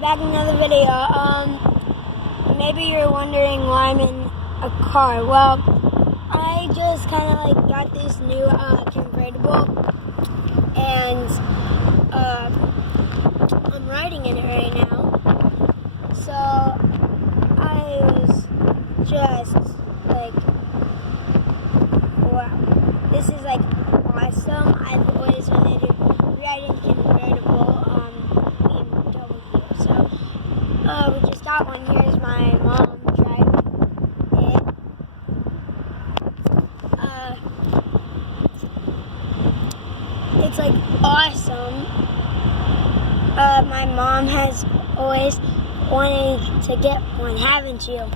back in another video. Maybe you're wondering why I'm in a car. Well, I just kind of like got this new convertible, and I'm riding in it right now. So I was just like, wow, this is like awesome. I've always wanted to ride in a convertible BMW. So we just got one. Here's my mom driving it. It's like awesome. My mom has always wanted to get one, haven't you?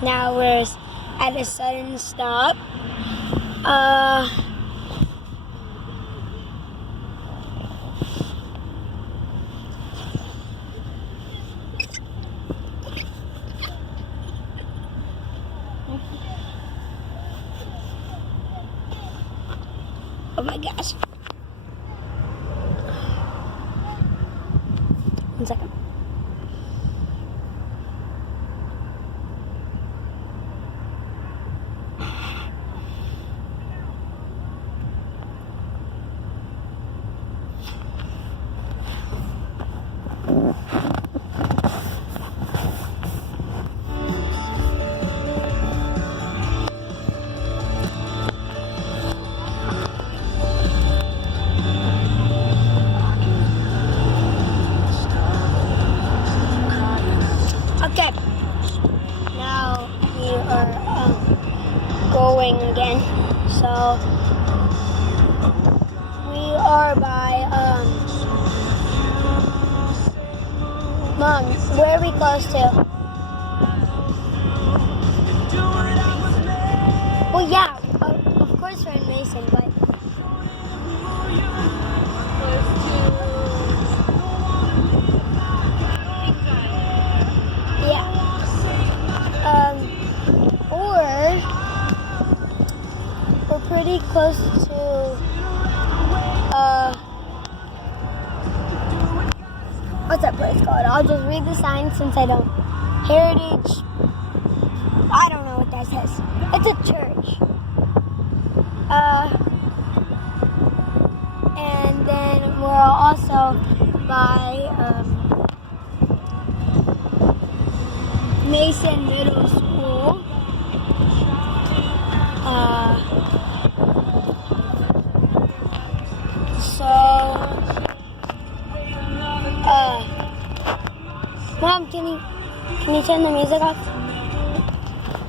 Now we're at a sudden stop. Oh my gosh. 1 second. Okay, now we are going again. So we are by Mom, where are we close to? Well, yeah, of course we're in Mason, but we're pretty close to what's that place called? I'll just read the sign since I don't. Heritage. I don't know what that says. It's a church. And then we're also by Mason Middle School. Mom, can you turn the music off?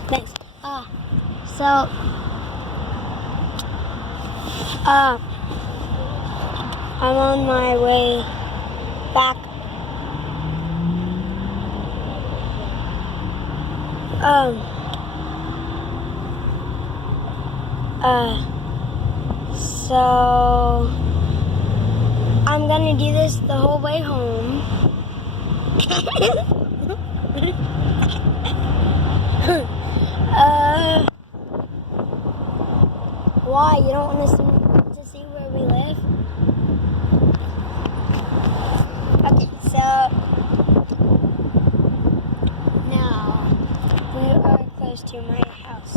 Thanks. I'm on my way back. So I'm gonna do this the whole way home. Why? You don't want us to see where we live? Okay, so now we are close to my house.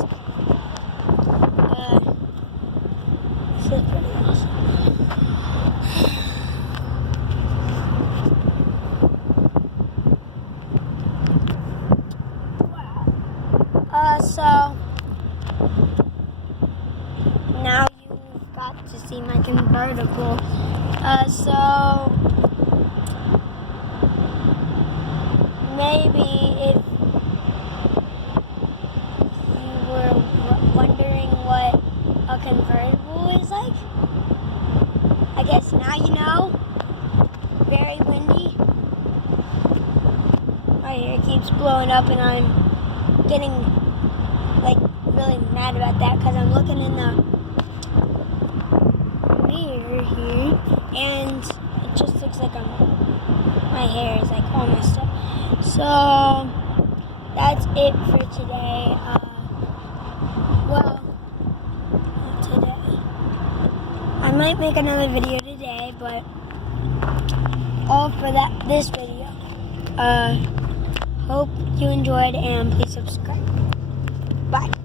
This is pretty awesome. So now you've got to see my convertible. So maybe if you were wondering what a convertible is like, I guess now you know. Very windy. My hair keeps blowing up and I'm getting like really mad about that because I'm looking in the mirror here and it just looks like my hair is like all messed up. So that's it for today. might make another video today, but all for this video. Hope you enjoyed, and please subscribe. Bye.